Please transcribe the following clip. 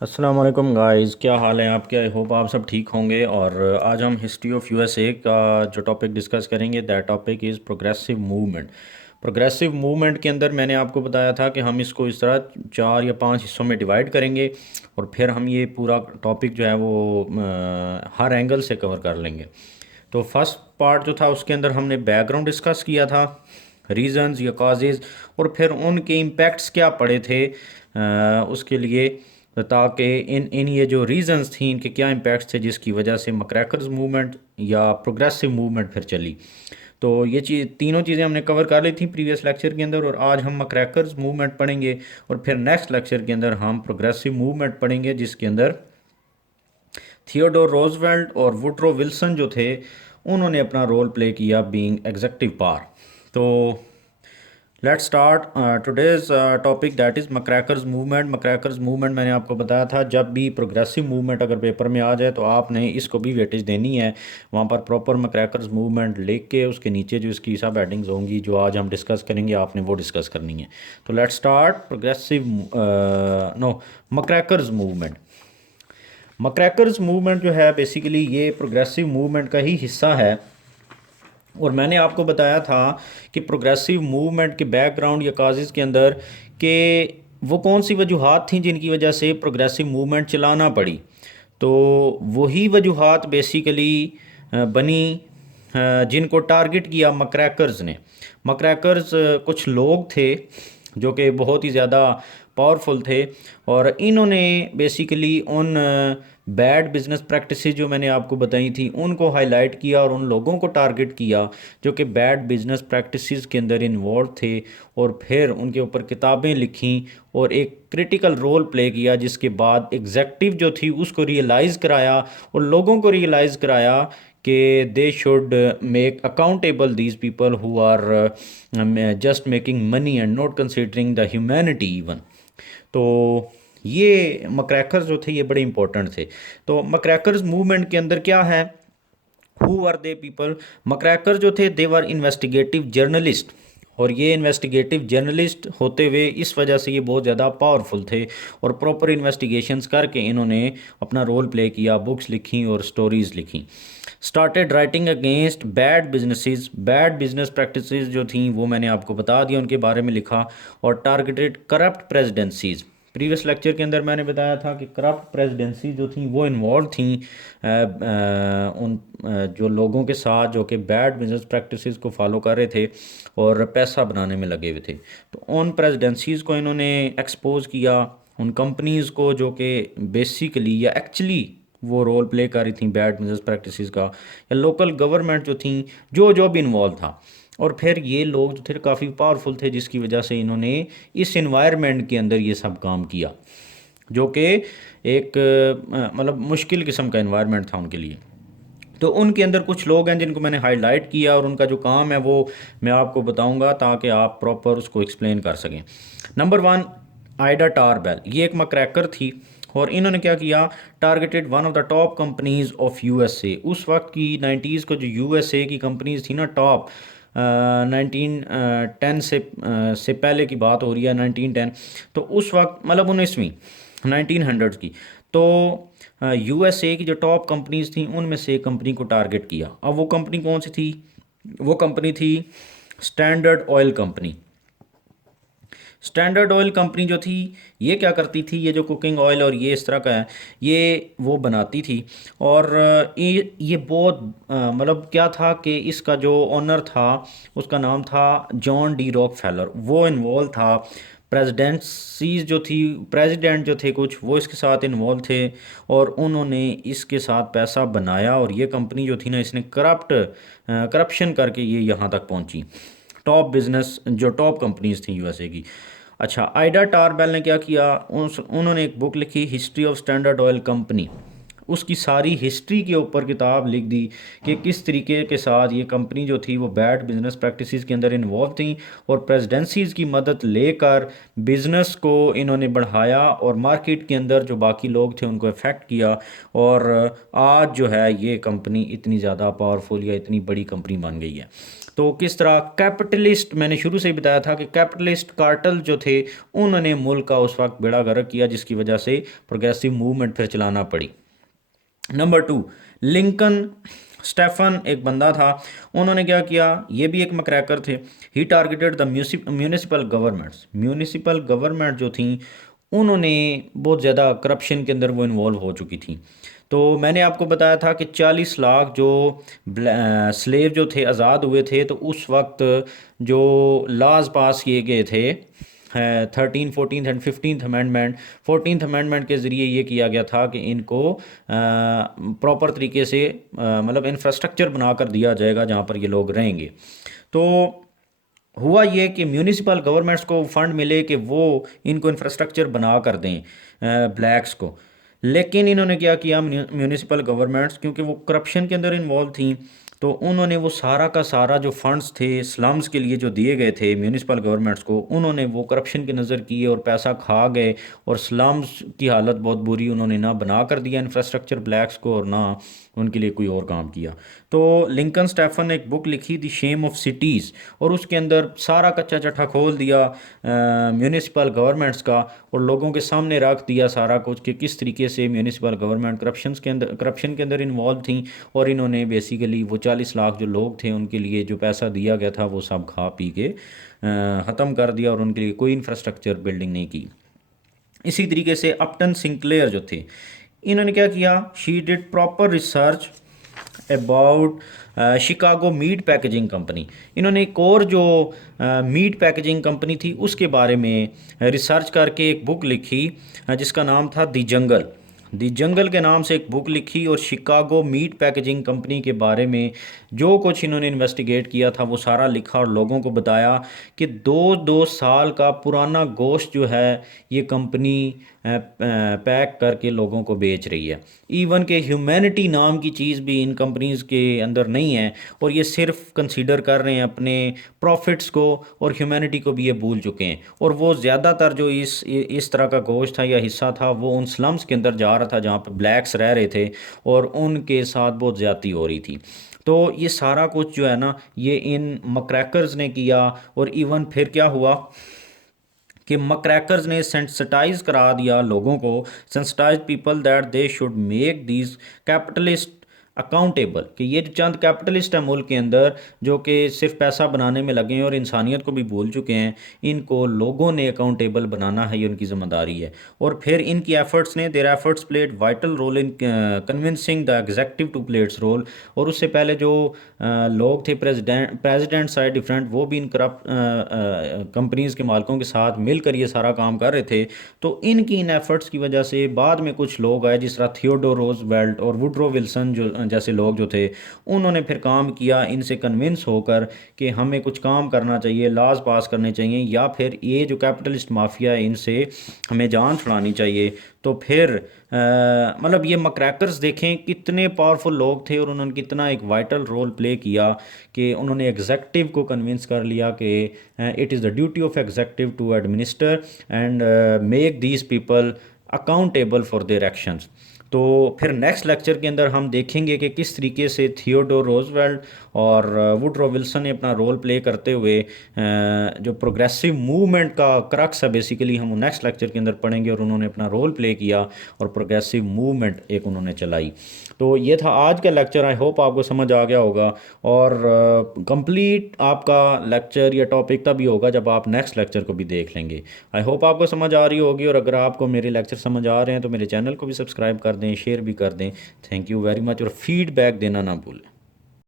अस्सलाम वालेकुम गाइस, क्या हाल है आपके। आई होप आप सब ठीक होंगे। और आज हम हिस्ट्री ऑफ यूएसए का जो टॉपिक डिस्कस करेंगे, that topic is progressive movement. Progressive movement के अंदर मैंने आपको बताया था कि हम इसको इस तरह 4 या 5 हिस्सों में डिवाइड करेंगे और फिर हम ये पूरा टॉपिक जो है वो हर एंगल से कवर कर लेंगे। तो फर्स्ट पार्ट जो था उसके अंदर हमने बैकग्राउंड डिस्कस किया था, रीजंस या कॉजेज़, और फिर उनके इम्पेक्ट्स क्या पड़े थे उसके लिए, ताकि इन ये जो रीजंस थी इनके क्या इम्पैक्ट्स थे जिसकी वजह से मक्रैकर्स मूवमेंट या प्रोग्रेसिव मूवमेंट फिर चली। तो ये तीनों चीज़ें हमने कवर कर ली थी प्रीवियस लेक्चर के अंदर, और आज हम मक्रैकर्स मूवमेंट पढ़ेंगे और फिर नेक्स्ट लेक्चर के अंदर हम प्रोग्रेसिव मूवमेंट पढ़ेंगे जिसके अंदर थियोडोर रोजवेल्ट और वुड्रो विल्सन जो थे उन्होंने अपना रोल प्ले किया बीइंग एग्जेक्टिव पावर। तो let's start today's topic, that is muckrakers movement. Muckrakers movement मैंने आपको बताया था, जब भी प्रोग्रेसिव मूवमेंट अगर पेपर में आ जाए तो आपने इसको भी वेटेज देनी है। वहाँ पर प्रॉपर मक्रैकर्स मूवमेंट लिख के उसके नीचे जो इसकी सब हेडिंग्स होंगी जो आज हम डिस्कस करेंगे आपने वो डिस्कस करनी है। तो let's start progressive no muckrakers movement. Muckrakers movement जो है बेसिकली ये प्रोग्रेसिव मूवमेंट का ही हिस्सा है। और मैंने आपको बताया था कि प्रोग्रेसिव मूवमेंट के बैकग्राउंड या काजेज़ के अंदर कि वो कौन सी वजूहात थी जिनकी वजह से प्रोग्रेसिव मूवमेंट चलाना पड़ी। तो वही वजूहात बेसिकली बनी जिनको टारगेट किया मक्रैकर्स ने। मक्रैकर्स कुछ लोग थे जो कि बहुत ही ज़्यादा पावरफुल थे, और इन्होंने बेसिकली उन बैड बिजनेस प्रैक्टिसेस जो मैंने आपको बताई थी उनको हाईलाइट किया और उन लोगों को टारगेट किया जो कि बैड बिजनेस प्रैक्टिसेस के अंदर इन्वॉल्व थे, और फिर उनके ऊपर किताबें लिखी और एक क्रिटिकल रोल प्ले किया, जिसके बाद एग्जेक्टिव जो थी उसको रियलाइज़ कराया और लोगों को रियलाइज़ कराया कि they should make accountable these people who are just making money and not considering the humanity even. तो ये मक्रैकर्स जो थे ये बड़े इंपॉर्टेंट थे। तो मक्रैकर्स मूवमेंट के अंदर क्या है, हु आर दे पीपल। मक्रैकर जो थे दे वर इन्वेस्टिगेटिव जर्नलिस्ट, और ये इन्वेस्टिगेटिव जर्नलिस्ट होते हुए इस वजह से ये बहुत ज़्यादा पावरफुल थे, और प्रॉपर इन्वेस्टिगेशंस करके इन्होंने अपना रोल प्ले किया, बुक्स लिखी और स्टोरीज़ लिखी। Started writing against bad businesses, bad business practices जो थी वो मैंने आपको बता दिया, उनके बारे में लिखा। और targeted corrupt presidencies, previous lecture के अंदर मैंने बताया था कि करप्ट प्रेसिडेंसी जो थी वो इन्वॉल्व थी उन जो लोगों के साथ जो कि बैड बिजनेस प्रैक्टिसेस को फॉलो कर रहे थे और पैसा बनाने में लगे हुए थे। तो उन प्रेसिडेंसीज़ को इन्होंने एक्सपोज किया, उन कंपनीज़ को जो कि बेसिकली या एक्चुअली वो रोल प्ले कर रही थी बैड बिजनेस प्रैक्टिसेस का, या लोकल गवर्नमेंट जो थी जो भी इन्वॉल्व था। और फिर ये लोग जो थे काफ़ी पावरफुल थे जिसकी वजह से इन्होंने इस इन्वायरमेंट के अंदर ये सब काम किया, जो कि एक मतलब मुश्किल किस्म का इन्वायरमेंट था उनके लिए। तो उनके अंदर कुछ लोग हैं जिनको मैंने हाईलाइट किया, और उनका जो काम है वो मैं आपको बताऊंगा ताकि आप प्रॉपर उसको एक्सप्लेन कर सकें। नंबर 1, आइडा टारबेल, ये एक मक्रैकर थी, और इन्होंने क्या किया, targeted one of the top companies of USA. उस वक्त की 90s को जो यूएसए की कंपनीज थी ना टॉप, 1910 से पहले की बात हो रही है, 1910। तो उस वक्त मतलब 19वीं 1900 की। तो यूएसए की जो टॉप कंपनीज थी उनमें से एक कंपनी को टारगेट किया। अब वो कंपनी कौन सी थी, वो कंपनी थी standard oil company. Standard oil company जो थी ये क्या करती थी, ये जो कुकिंग ऑयल और ये इस तरह का है ये वो बनाती थी। और ये बहुत मतलब क्या था कि इसका जो ओनर था उसका नाम था जॉन डी रॉकफेलर, वो इन्वॉल्व था। प्रेसिडेंसीज जो थी, प्रेसिडेंट जो थे कुछ वो इसके साथ इन्वॉल्व थे, और उन्होंने इसके साथ पैसा बनाया, और ये कंपनी जो थी ना इसने करप्शन करके ये यहाँ तक पहुँची। टॉप बिजनेस जो टॉप कंपनीज थी यूएसए की। अच्छा, आइडा टारबेल ने क्या किया, उन्होंने एक बुक लिखी history of standard oil company. उसकी सारी हिस्ट्री के ऊपर किताब लिख दी कि किस तरीके के साथ ये कंपनी जो थी वो बैड बिजनेस प्रैक्टिसेस के अंदर इन्वॉल्व थी, और प्रेसिडेंसीज की मदद लेकर बिज़नेस को इन्होंने बढ़ाया और मार्केट के अंदर जो बाकी लोग थे उनको इफ़ेक्ट किया, और आज जो है ये कंपनी इतनी ज़्यादा पावरफुल या इतनी बड़ी कंपनी बन गई है। तो किस तरह कैपिटलिस्ट, मैंने शुरू से ही बताया था कि कैपिटलिस्ट कार्टल जो थे उन्होंने मुल्क का उस वक्त बेड़ा गर्क किया, जिसकी वजह से प्रोग्रेसिव मूवमेंट फिर चलाना पड़ी। नंबर 2, लिंकन स्टेफन एक बंदा था, उन्होंने क्या किया, ये भी एक मक्रैकर थे। ही targeted the municipal governments, municipal government जो थी उन्होंने बहुत ज़्यादा करप्शन के अंदर वो इन्वॉल्व हो चुकी थी। तो मैंने आपको बताया था कि 40 लाख जो स्लेव जो थे आज़ाद हुए थे, तो उस वक्त जो लॉज पास किए गए थे 13, 14 and 15th amendment, 14th amendment के ज़रिए ये किया गया था कि इनको प्रॉपर तरीके से मतलब इंफ्रास्ट्रक्चर बना कर दिया जाएगा जहाँ पर ये लोग रहेंगे। तो हुआ ये कि म्यूनिसिपल गवर्नमेंट्स को फंड मिले कि वो इनको इंफ्रास्ट्रक्चर बना कर दें ब्लैक्स को, लेकिन इन्होंने क्या किया, म्यूनिसिपल गवर्नमेंट्स क्योंकि वो करप्शन के अंदर इन्वॉल्व थी, तो उन्होंने वो सारा का सारा जो फंड्स थे स्लम्स के लिए जो दिए गए थे म्यूनिसिपल गवर्नमेंट्स को, उन्होंने वो करप्शन की नज़र किए और पैसा खा गए, और स्लम्स की हालत बहुत बुरी, उन्होंने ना बना कर दिया इंफ्रास्ट्रक्चर ब्लैक्स को और ना उनके लिए कोई और काम किया। तो लिंकन स्टेफन ने एक बुक लिखी थी शेम ऑफ सिटीज़, और उसके अंदर सारा कच्चा चट्टा खोल दिया म्यूनिसिपल गवर्नमेंट्स का, और लोगों के सामने रख दिया सारा कुछ कि किस तरीके से म्यूनिसिपल गवर्नमेंट करप्शन के अंदर इन्वॉल्व थी, और इन्होंने बेसिकली वो 40 लाख जो लोग थे उनके लिए जो पैसा दिया गया था वो सब खा पी के ख़त्म कर दिया, और उनके लिए कोई इंफ्रास्ट्रक्चर बिल्डिंग नहीं की। इसी तरीके से अपटन सिंक्लेयर जो थे, इन्होंने क्या किया, she did proper research about Chicago meat packaging company. इन्होंने एक और जो मीट पैकेजिंग कंपनी थी उसके बारे में रिसर्च करके एक बुक लिखी जिसका नाम था दी जंगल के नाम से एक बुक लिखी, और शिकागो मीट पैकेजिंग कंपनी के बारे में जो कुछ इन्होंने इन्वेस्टिगेट किया था वो सारा लिखा, और लोगों को बताया कि 2 साल का पुराना गोश्त जो है ये कंपनी पैक करके लोगों को बेच रही है। इवन के ह्यूमैनिटी नाम की चीज़ भी इन कंपनीज़ के अंदर नहीं है, और ये सिर्फ कंसीडर कर रहे हैं अपने प्रॉफिट्स को, और ह्यूमैनिटी को भी ये भूल चुके हैं। और वो ज़्यादातर जो इस तरह का गोश्त था या हिस्सा था वो उन स्लम्स के अंदर जा रहा था जहाँ पर ब्लैक्स रह रहे थे, और उनके साथ बहुत ज़्यादती हो रही थी। तो ये सारा कुछ जो है ना ये इन मक्रैकर्स ने किया, और इवन फिर क्या हुआ कि मक्रैकर्स ने सेंसिटाइज करा दिया लोगों को, sensitise people that they should make these capitalist accountable, कि ये जो चंद कैपिटलिस्ट हैं मुल्क के अंदर जो कि सिर्फ पैसा बनाने में लगे हैं और इंसानियत को भी भूल चुके हैं, इनको लोगों ने अकाउंटेबल बनाना है, ये उनकी ज़िम्मेदारी है। और फिर इनकी एफर्ट्स ने their efforts played vital role in convincing the executive to play its role. और उससे पहले जो लोग थे प्रेजिडेंट साइड डिफरेंट, वो भी इन करप्ट कंपनीज़ के मालिकों के साथ मिलकर ये सारा काम कर रहे थे। तो इनकी इन एफर्ट्स की वजह से बाद में कुछ लोग आए जिस तरह थियोडोर रोजवेल्ट और वुडरो विल्सन जो जैसे लोग जो थे, उन्होंने फिर काम किया इनसे कन्विंस होकर कि हमें कुछ काम करना चाहिए, लॉज पास करने चाहिए, या फिर ये जो कैपिटलिस्ट माफिया है इनसे हमें जान छुड़ानी चाहिए। तो फिर मतलब ये मक्रैकर्स देखें कितने पावरफुल लोग थे, और उन्होंने कितना एक वाइटल रोल प्ले किया कि उन्होंने एग्जेक्टिव को कन्विंस कर लिया कि it is the duty of executive to administer and make these people accountable for their actions. तो फिर नेक्स्ट लेक्चर के अंदर हम देखेंगे कि किस तरीके से थियोडोर रोजवेल्ट और वुडरो विल्सन ने अपना रोल प्ले करते हुए जो प्रोग्रेसिव मूवमेंट का क्रक्स है बेसिकली हम नेक्स्ट लेक्चर के अंदर पढ़ेंगे, और उन्होंने अपना रोल प्ले किया और प्रोग्रेसिव मूवमेंट एक उन्होंने चलाई। तो ये था आज का लेक्चर, आई होप आपको समझ आ गया होगा, और कंप्लीट आपका लेक्चर या टॉपिक तभी होगा जब आप नेक्स्ट लेक्चर को भी देख लेंगे। आई होप आपको समझ आ रही होगी, और अगर आपको मेरे लेक्चर समझ आ रहे हैं तो मेरे चैनल को भी सब्सक्राइब कर दें, शेयर भी कर दें। थैंक यू वेरी मच, और फीडबैक देना ना भूलें।